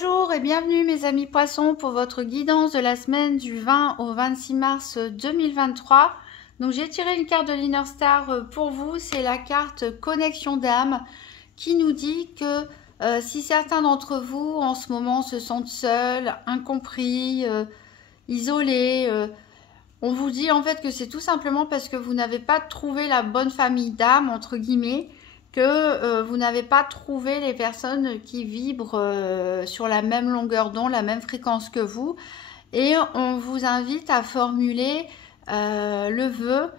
Bonjour et bienvenue mes amis poissons pour votre guidance de la semaine du 20 au 26 mars 2023. Donc j'ai tiré une carte de l'Inner Star pour vous, c'est la carte Connexion d'âme qui nous dit que si certains d'entre vous en ce moment se sentent seuls, incompris, isolés, on vous dit en fait que c'est tout simplement parce que vous n'avez pas trouvé la bonne famille d'âme entre guillemets, que vous n'avez pas trouvé les personnes qui vibrent sur la même longueur d'onde, la même fréquence que vous. Et on vous invite à formuler le vœu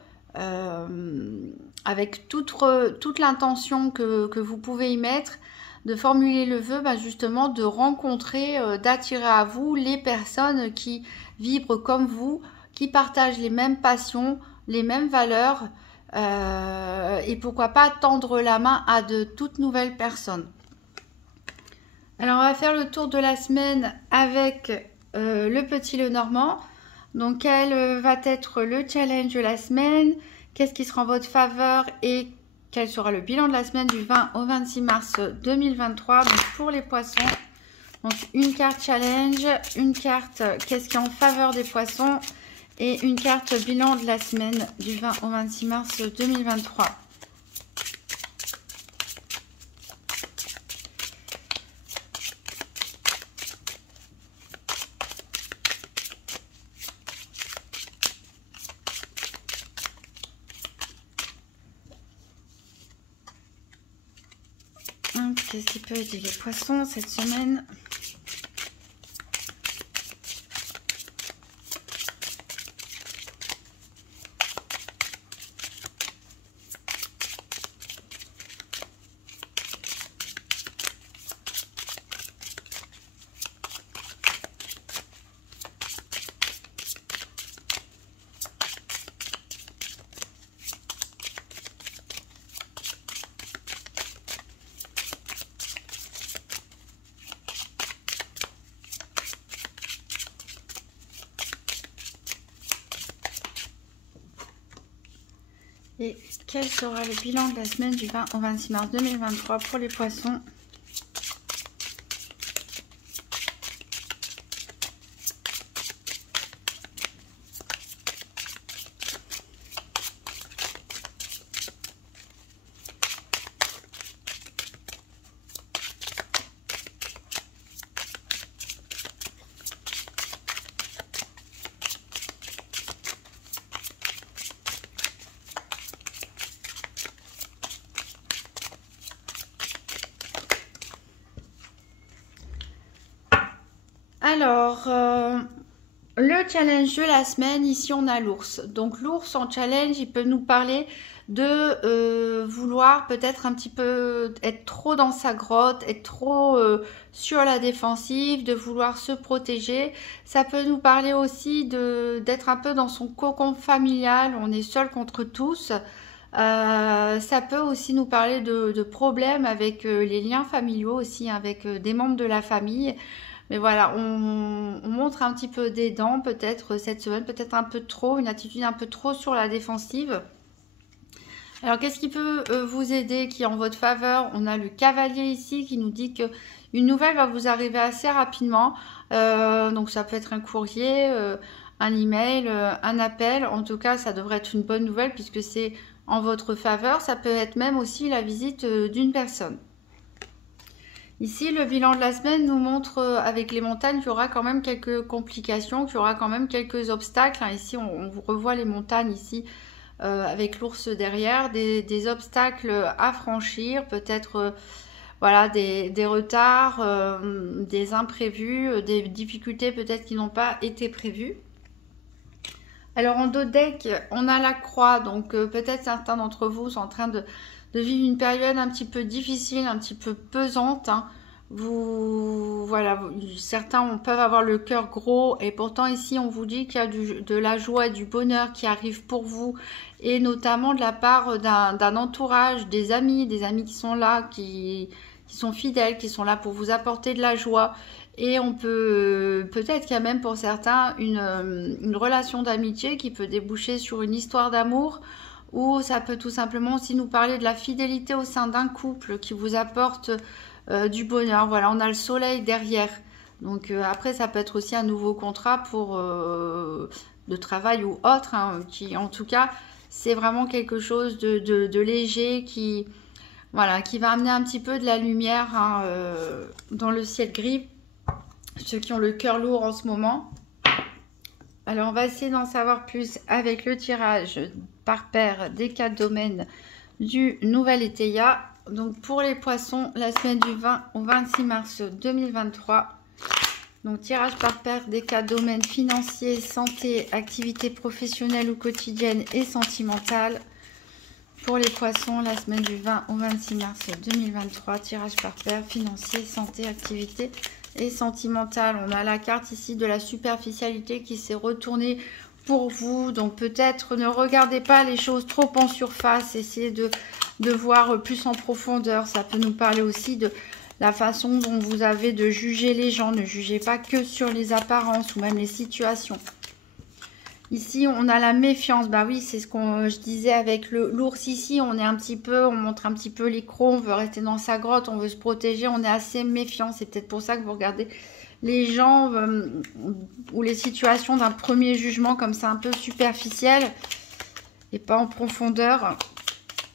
avec toute l'intention que vous pouvez y mettre, de formuler le vœu justement de rencontrer, d'attirer à vous les personnes qui vibrent comme vous, qui partagent les mêmes passions, les mêmes valeurs, et pourquoi pas tendre la main à de toutes nouvelles personnes. Alors on va faire le tour de la semaine avec le petit Lenormand. Donc quel va être le challenge de la semaine, qu'est-ce qui sera en votre faveur et quel sera le bilan de la semaine du 20 au 26 mars 2023. Donc pour les poissons, donc une carte challenge, une carte qu'est-ce qui est en faveur des poissons et une carte bilan de la semaine du 20 au 26 mars 2023. Qu'est-ce qui peut aider les poissons cette semaine ? Et quel sera le bilan de la semaine du 20 au 26 mars 2023 pour les poissons ? Alors, le challenge de la semaine, ici on a l'ours. Donc l'ours en challenge, il peut nous parler de vouloir peut-être un petit peu être trop dans sa grotte, être trop sur la défensive, de vouloir se protéger. Ça peut nous parler aussi d'être un peu dans son cocon familial, on est seul contre tous. Ça peut aussi nous parler de problèmes avec les liens familiaux aussi, avec des membres de la famille. Mais voilà, on montre un petit peu des dents peut-être cette semaine, peut-être un peu trop, une attitude un peu trop sur la défensive. Alors qu'est-ce qui peut vous aider, qui est en votre faveur? On a le cavalier ici qui nous dit que une nouvelle va vous arriver assez rapidement. Donc ça peut être un courrier, un email, un appel. En tout cas, ça devrait être une bonne nouvelle puisque c'est en votre faveur. Ça peut être même aussi la visite d'une personne. Ici, le bilan de la semaine nous montre avec les montagnes qu'il y aura quand même quelques complications, qu'il y aura quand même quelques obstacles. Ici, on revoit les montagnes ici avec l'ours derrière, des obstacles à franchir, peut-être voilà, des retards, des imprévus, des difficultés peut-être qui n'ont pas été prévues. Alors en dos de deck, on a la croix, donc peut-être certains d'entre vous sont en train de vivre une période un petit peu difficile, un petit peu pesante. Voilà, certains peuvent avoir le cœur gros et pourtant ici on vous dit qu'il y a de la joie et du bonheur qui arrive pour vous et notamment de la part d'un entourage, des amis qui sont là, qui sont fidèles, qui sont là pour vous apporter de la joie. Et on peut-être qu'il y a même pour certains une relation d'amitié qui peut déboucher sur une histoire d'amour, ou ça peut tout simplement aussi nous parler de la fidélité au sein d'un couple qui vous apporte du bonheur. Voilà, on a le soleil derrière. Donc après, ça peut être aussi un nouveau contrat pour de travail ou autre, hein, qui en tout cas, c'est vraiment quelque chose de léger qui, voilà, qui va amener un petit peu de la lumière, hein, dans le ciel gris. Ceux qui ont le cœur lourd en ce moment. Alors, on va essayer d'en savoir plus avec le tirage par paire des 4 domaines du Nouvel Étéia. Donc, pour les poissons, la semaine du 20 au 26 mars 2023. Donc, tirage par paire des 4 domaines financiers, santé, activités professionnelles ou quotidiennes et sentimentales. Pour les poissons, la semaine du 20 au 26 mars 2023. Tirage par paire, financier, santé, activités et sentimentale. On a la carte ici de la superficialité qui s'est retournée pour vous. Donc peut-être ne regardez pas les choses trop en surface. Essayez de voir plus en profondeur. Ça peut nous parler aussi de la façon dont vous avez de juger les gens. Ne jugez pas que sur les apparences ou même les situations. Ici, on a la méfiance. Bah oui, c'est ce que je disais avec l'ours ici. On est un petit peu, on montre un petit peu les crocs. On veut rester dans sa grotte, on veut se protéger. On est assez méfiant. C'est peut-être pour ça que vous regardez les gens ou les situations d'un premier jugement comme ça, un peu superficiel et pas en profondeur.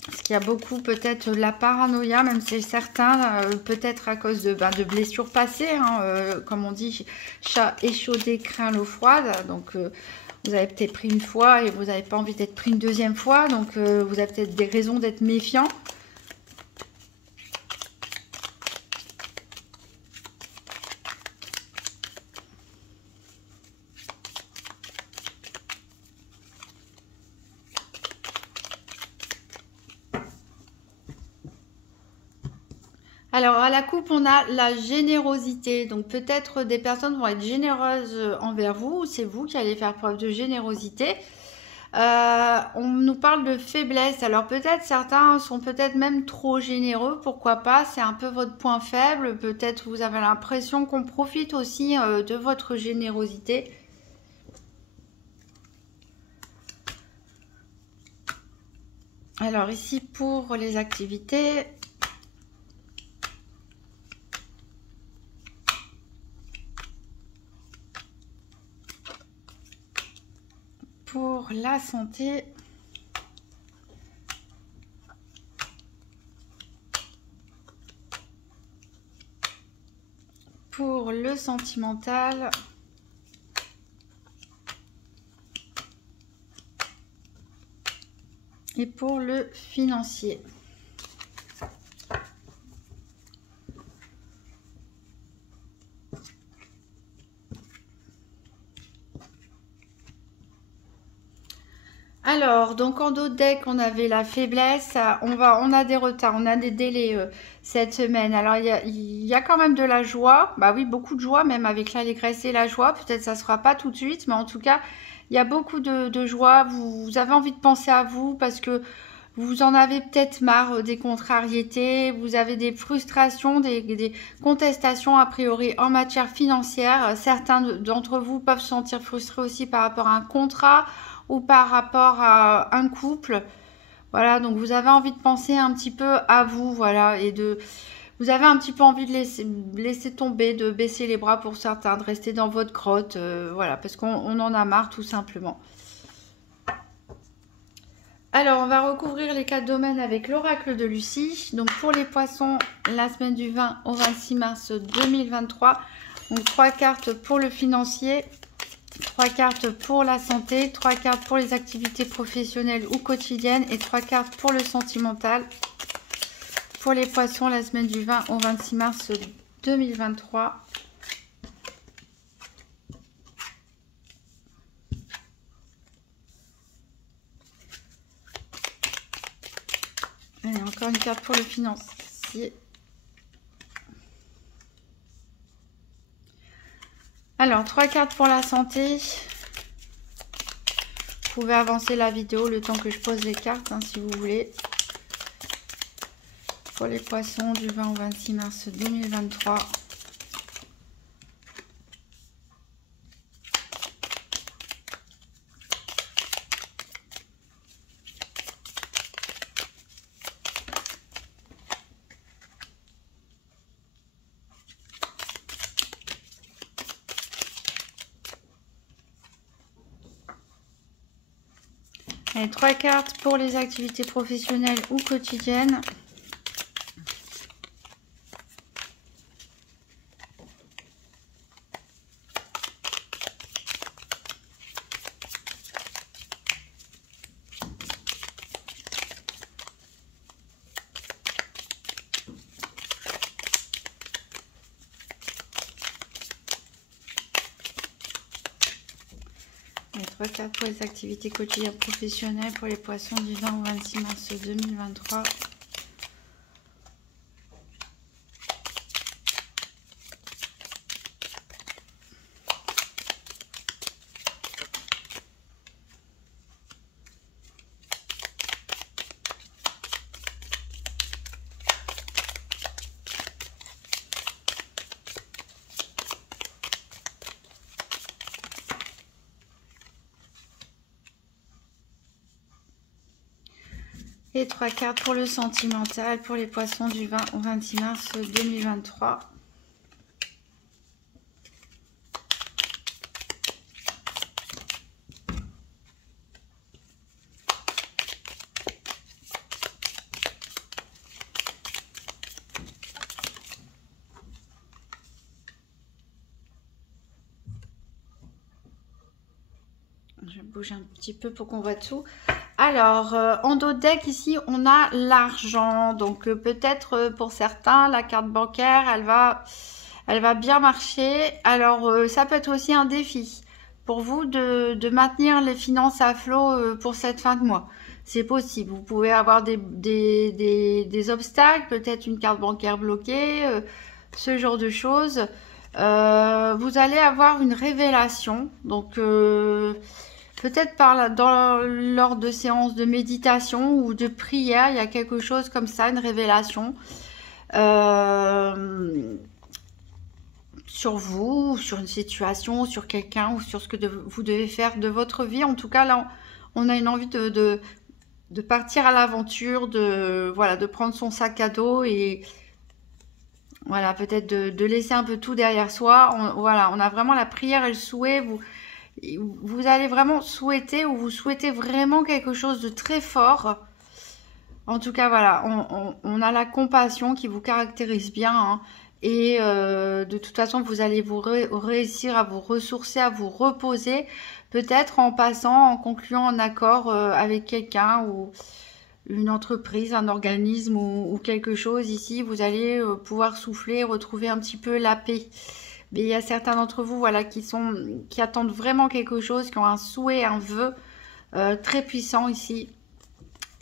Parce qu'il y a beaucoup peut-être la paranoïa, même c'est certain, peut-être à cause de blessures passées. Hein, comme on dit, chat échaudé craint l'eau froide. Donc... vous avez peut-être pris une fois et vous n'avez pas envie d'être pris une deuxième fois. Donc, vous avez peut-être des raisons d'être méfiant. Alors, à la coupe, on a la générosité. Donc, peut-être des personnes vont être généreuses envers vous. C'est vous qui allez faire preuve de générosité. On nous parle de faiblesse. Alors, peut-être certains sont peut-être même trop généreux. Pourquoi pas? C'est un peu votre point faible. Peut-être vous avez l'impression qu'on profite aussi de votre générosité. Alors, ici, pour les activités... pour la santé, pour le sentimental, et pour le financier. Alors, donc en dos de deck, on avait la faiblesse, on a des retards, on a des délais cette semaine. Alors, il y a quand même de la joie, bah oui, beaucoup de joie, même avec l'allégresse et la joie. Peut-être ça ne sera pas tout de suite, mais en tout cas, il y a beaucoup de joie. Vous avez envie de penser à vous parce que vous en avez peut-être marre des contrariétés, vous avez des frustrations, des contestations a priori en matière financière. Certains d'entre vous peuvent se sentir frustrés aussi par rapport à un contrat ou par rapport à un couple. Voilà, donc vous avez envie de penser un petit peu à vous, voilà, et vous avez un petit peu envie de laisser tomber, de baisser les bras pour certains, de rester dans votre grotte, voilà, parce qu'on en a marre tout simplement. Alors, on va recouvrir les 4 domaines avec l'oracle de Lucie. Donc, pour les poissons, la semaine du 20 au 26 mars 2023. Donc, 3 cartes pour le financier, 3 cartes pour la santé, 3 cartes pour les activités professionnelles ou quotidiennes et 3 cartes pour le sentimental. Pour les poissons, la semaine du 20 au 26 mars 2023. Allez, encore une carte pour le financier. Alors, 3 cartes pour la santé. Vous pouvez avancer la vidéo le temps que je pose les cartes, hein, si vous voulez. Pour les poissons, du 20 au 26 mars 2023. Et 3 cartes pour les activités professionnelles ou quotidiennes. Et 3 cartes pour les activités quotidiennes professionnelles pour les poissons du 20 au 26 mars 2023. Et 3 cartes pour le sentimental, pour les poissons du 20 au 26 mars 2023. Je bouge un petit peu pour qu'on voit tout. Alors, en dos de deck, ici, on a l'argent. Donc, peut-être pour certains, la carte bancaire, elle va bien marcher. Alors, ça peut être aussi un défi pour vous de maintenir les finances à flot pour cette fin de mois. C'est possible. Vous pouvez avoir des obstacles, peut-être une carte bancaire bloquée, ce genre de choses. Vous allez avoir une révélation. Donc, peut-être lors de séances de méditation ou de prière, il y a quelque chose comme ça, une révélation sur vous, sur une situation, sur quelqu'un ou sur ce que vous devez faire de votre vie. En tout cas, là, on a une envie de partir à l'aventure, de prendre son sac à dos et voilà, peut-être de laisser un peu tout derrière soi. On a vraiment la prière et le souhait. Vous allez vraiment souhaiter ou vous souhaitez vraiment quelque chose de très fort. En tout cas, voilà, on a la compassion qui vous caractérise bien. Hein, et de toute façon, vous allez réussir à vous ressourcer, à vous reposer. Peut-être en concluant un accord avec quelqu'un ou une entreprise, un organisme ou quelque chose. Ici, vous allez pouvoir souffler, retrouver un petit peu la paix. Mais il y a certains d'entre vous voilà, qui attendent vraiment quelque chose, qui ont un souhait, un vœu très puissant ici.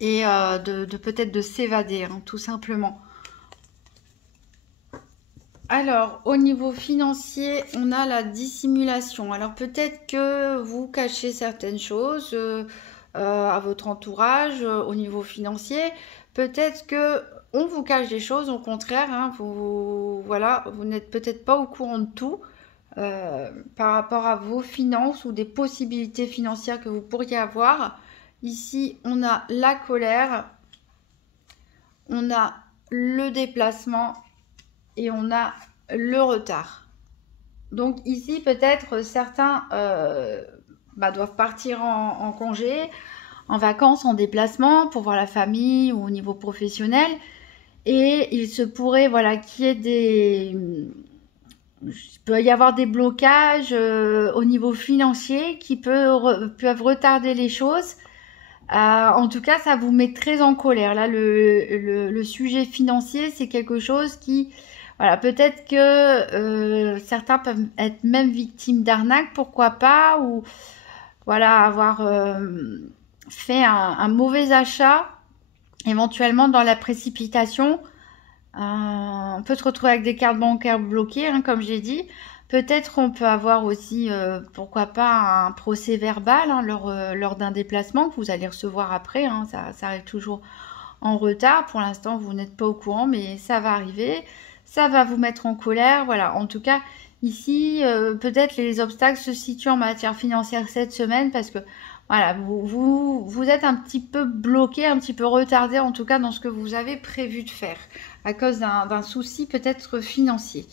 Et peut-être de s'évader, hein, tout simplement. Alors, au niveau financier, on a la dissimulation. Alors, peut-être que vous cachez certaines choses à votre entourage au niveau financier. Peut-être que on vous cache des choses, au contraire, hein, vous n'êtes peut-être pas au courant de tout par rapport à vos finances ou des possibilités financières que vous pourriez avoir. Ici, on a la colère, on a le déplacement et on a le retard. Donc ici, peut-être certains doivent partir en congé, en vacances, en déplacement pour voir la famille ou au niveau professionnel. Et il se pourrait qu'il y ait il peut y avoir des blocages au niveau financier qui peuvent retarder les choses. En tout cas, ça vous met très en colère. Là, le sujet financier, c'est quelque chose qui... Voilà, peut-être que certains peuvent être même victimes d'arnaques, pourquoi pas, ou voilà, avoir fait un mauvais achat, éventuellement dans la précipitation. On peut se retrouver avec des cartes bancaires bloquées, hein, comme j'ai dit. Peut-être on peut avoir aussi, pourquoi pas, un procès verbal hein, lors d'un déplacement que vous allez recevoir après. Hein, ça arrive toujours en retard. Pour l'instant, vous n'êtes pas au courant, mais ça va arriver. Ça va vous mettre en colère. Voilà, en tout cas, ici, peut-être les obstacles se situent en matière financière cette semaine parce que voilà, vous êtes un petit peu bloqué, un petit peu retardé en tout cas dans ce que vous avez prévu de faire à cause d'un souci peut-être financier.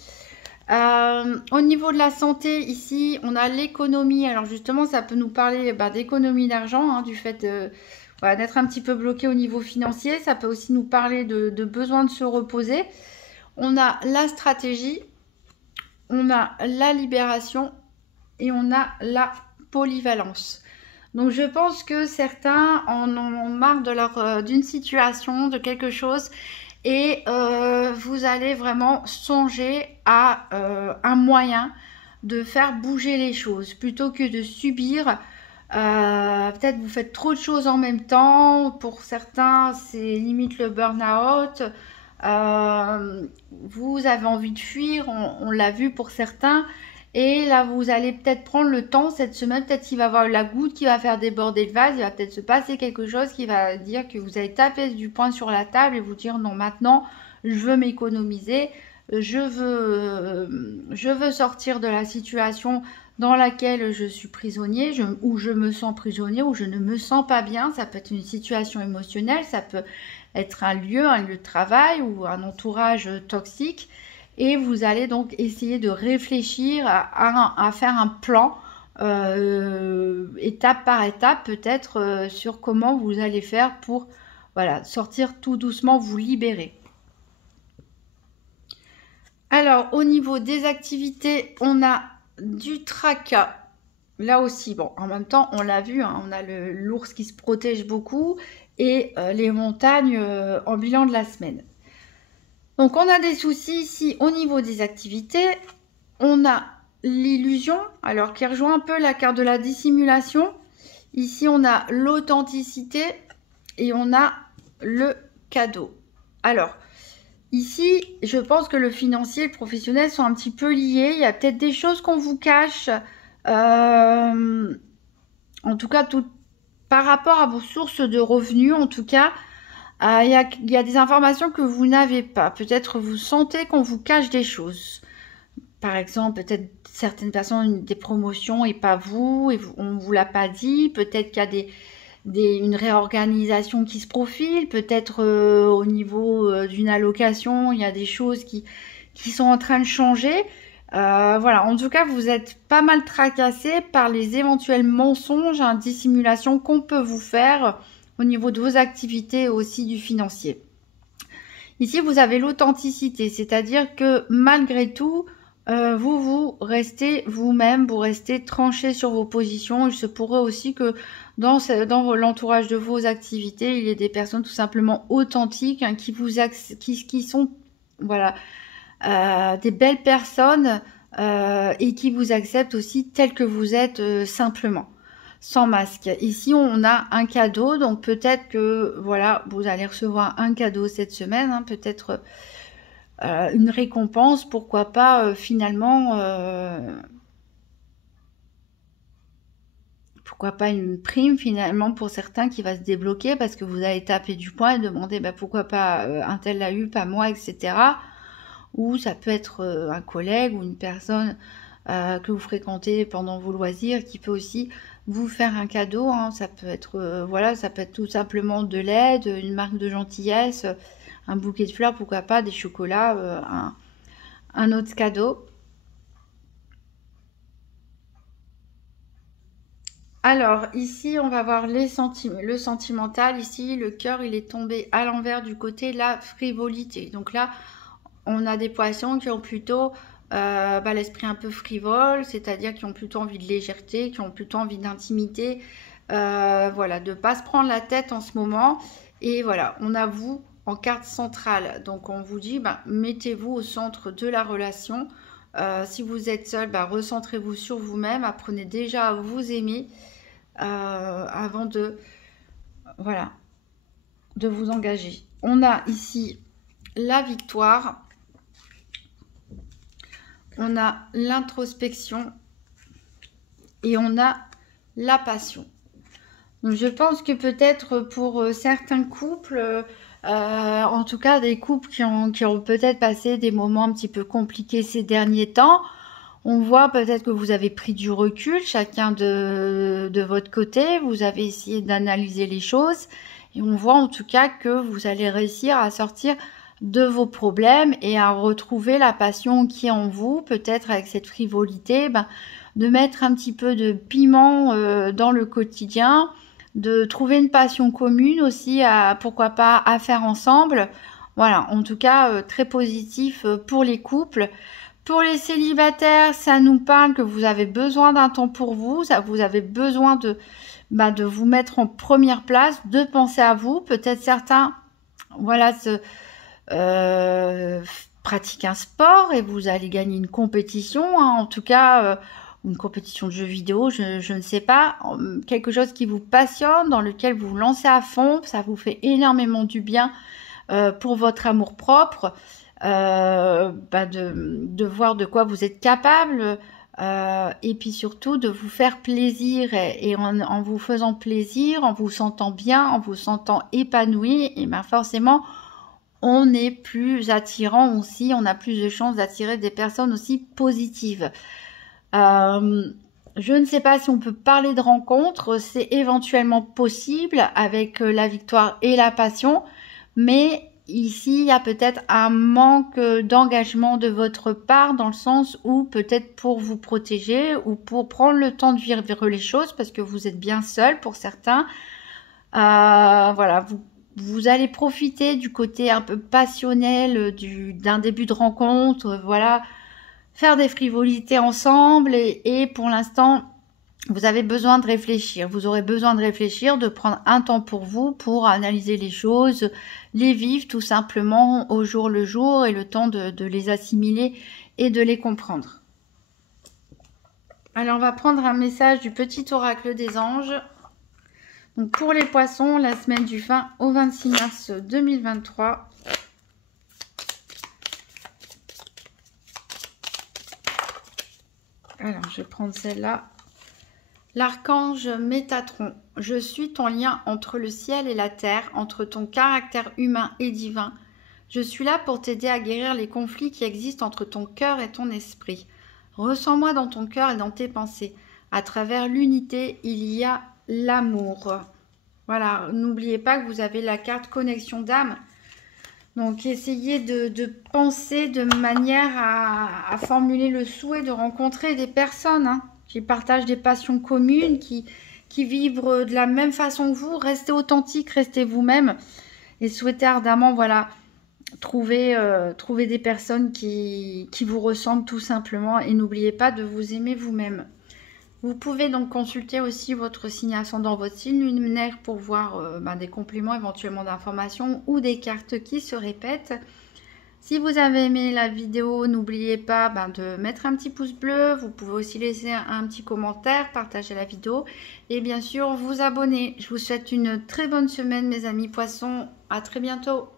Au niveau de la santé, ici, on a l'économie. Alors justement, ça peut nous parler d'économie d'argent, hein, du fait voilà, d'être un petit peu bloqué au niveau financier. Ça peut aussi nous parler de besoin de se reposer. On a la stratégie, on a la libération et on a la polyvalence. Donc je pense que certains en ont marre d'une situation, de quelque chose, et vous allez vraiment songer à un moyen de faire bouger les choses plutôt que de subir. Peut-être vous faites trop de choses en même temps. Pour certains, c'est limite le burn-out. Vous avez envie de fuir, on l'a vu pour certains. Et là, vous allez peut-être prendre le temps cette semaine, peut-être qu'il va y avoir la goutte qui va faire déborder le vase, il va peut-être se passer quelque chose qui va dire que vous allez taper du poing sur la table et vous dire non, maintenant, je veux m'économiser, je veux sortir de la situation dans laquelle je suis prisonnier, ou je me sens prisonnier, ou je ne me sens pas bien. Ça peut être une situation émotionnelle, ça peut être un lieu de travail ou un entourage toxique. Et vous allez donc essayer de réfléchir à faire un plan, étape par étape, peut-être sur comment vous allez faire pour voilà, sortir tout doucement, vous libérer. Alors, au niveau des activités, on a du tracas. Là aussi, bon, en même temps, on l'a vu, hein, on a l'ours qui se protège beaucoup et les montagnes en bilan de la semaine. Donc, on a des soucis ici au niveau des activités. On a l'illusion, alors qui rejoint un peu la carte de la dissimulation. Ici, on a l'authenticité et on a le cadeau. Alors, ici, je pense que le financier et le professionnel sont un petit peu liés. Il y a peut-être des choses qu'on vous cache. En tout cas, par rapport à vos sources de revenus, en tout cas, il y a des informations que vous n'avez pas. Peut-être vous sentez qu'on vous cache des choses. Par exemple, peut-être certaines personnes ont des promotions et pas vous, et on ne vous l'a pas dit. Peut-être qu'il y a une réorganisation qui se profile. Peut-être au niveau d'une allocation, il y a des choses qui sont en train de changer. Voilà, en tout cas, vous êtes pas mal tracassé par les éventuels mensonges, dissimulations qu'on peut vous faire au niveau de vos activités et aussi du financier. Ici, vous avez l'authenticité, c'est-à-dire que malgré tout, vous restez vous-même, vous restez tranché sur vos positions. Il se pourrait aussi que dans l'entourage de vos activités, il y ait des personnes tout simplement authentiques, hein, qui sont voilà, des belles personnes et qui vous acceptent aussi tel que vous êtes simplement. Sans masque. Ici, on a un cadeau, donc peut-être que voilà, vous allez recevoir un cadeau cette semaine, hein, peut-être une récompense, pourquoi pas finalement, pourquoi pas une prime finalement pour certains qui va se débloquer parce que vous allez taper du poing et demander pourquoi pas un tel l'a eu, pas moi, etc. Ou ça peut être un collègue ou une personne que vous fréquentez pendant vos loisirs qui peut aussi vous faire un cadeau, hein. Ça peut être voilà, ça peut être tout simplement de l'aide, une marque de gentillesse, un bouquet de fleurs, pourquoi pas des chocolats, un autre cadeau. Alors ici on va voir le sentimental. Ici le cœur il est tombé à l'envers du côté la frivolité. Donc là on a des poissons qui ont plutôt l'esprit un peu frivole, c'est-à-dire qui ont plutôt envie de légèreté, qui ont plutôt envie d'intimité, voilà, de ne pas se prendre la tête en ce moment. Et voilà, on a vous en carte centrale. Donc on vous dit, mettez-vous au centre de la relation. Si vous êtes seul, recentrez-vous sur vous-même, apprenez déjà à vous aimer avant de, voilà, de vous engager. On a ici la victoire. On a l'introspection et on a la passion. Donc je pense que peut-être pour certains couples, en tout cas des couples qui ont peut-être passé des moments un petit peu compliqués ces derniers temps, on voit peut-être que vous avez pris du recul, chacun de votre côté, vous avez essayé d'analyser les choses et on voit en tout cas que vous allez réussir à sortir de vos problèmes et à retrouver la passion qui est en vous, peut-être avec cette frivolité, de mettre un petit peu de piment dans le quotidien, de trouver une passion commune aussi, pourquoi pas à faire ensemble. Voilà, en tout cas, très positif pour les couples. Pour les célibataires, ça nous parle que vous avez besoin d'un temps pour vous, vous avez besoin de vous mettre en première place, de penser à vous. Peut-être certains, voilà, pratiquent un sport et vous allez gagner une compétition, hein, en tout cas, une compétition de jeux vidéo, je ne sais pas, quelque chose qui vous passionne, dans lequel vous vous lancez à fond, ça vous fait énormément du bien pour votre amour-propre, de voir de quoi vous êtes capable, et puis surtout de vous faire plaisir, et en vous faisant plaisir, en vous sentant bien, en vous sentant épanoui, et forcément on est plus attirant aussi, on a plus de chances d'attirer des personnes aussi positives. Je ne sais pas si on peut parler de rencontre, c'est éventuellement possible avec la victoire et la passion, mais ici il y a peut-être un manque d'engagement de votre part, dans le sens où peut-être pour vous protéger ou pour prendre le temps de vivre les choses, parce que vous êtes bien seul pour certains. Voilà, vous allez profiter du côté un peu passionnel d'un début de rencontre, voilà, faire des frivolités ensemble, et pour l'instant vous avez besoin de réfléchir, vous aurez besoin de réfléchir, de prendre un temps pour vous, pour analyser les choses, les vivre tout simplement au jour le jour, et le temps de les assimiler et de les comprendre. Alors on va prendre un message du petit oracle des anges. Donc pour les poissons, la semaine du 20 au 26 mars 2023. Alors, je vais prendre celle-là. L'archange Métatron. Je suis ton lien entre le ciel et la terre, entre ton caractère humain et divin. Je suis là pour t'aider à guérir les conflits qui existent entre ton cœur et ton esprit. Ressens-moi dans ton cœur et dans tes pensées. À travers l'unité, il y a l'amour. Voilà, n'oubliez pas que vous avez la carte connexion d'âme. Donc, essayez de penser de manière à formuler le souhait de rencontrer des personnes qui partagent des passions communes, qui vivent de la même façon que vous. Restez authentique, restez vous-même, et souhaitez ardemment, voilà, trouver des personnes qui vous ressemblent tout simplement. Et n'oubliez pas de vous aimer vous-même. Vous pouvez donc consulter aussi votre signe ascendant, votre signe lunaire, pour voir des compléments éventuellement d'informations ou des cartes qui se répètent. Si vous avez aimé la vidéo, n'oubliez pas de mettre un petit pouce bleu. Vous pouvez aussi laisser un petit commentaire, partager la vidéo et bien sûr vous abonner. Je vous souhaite une très bonne semaine mes amis poissons. À très bientôt.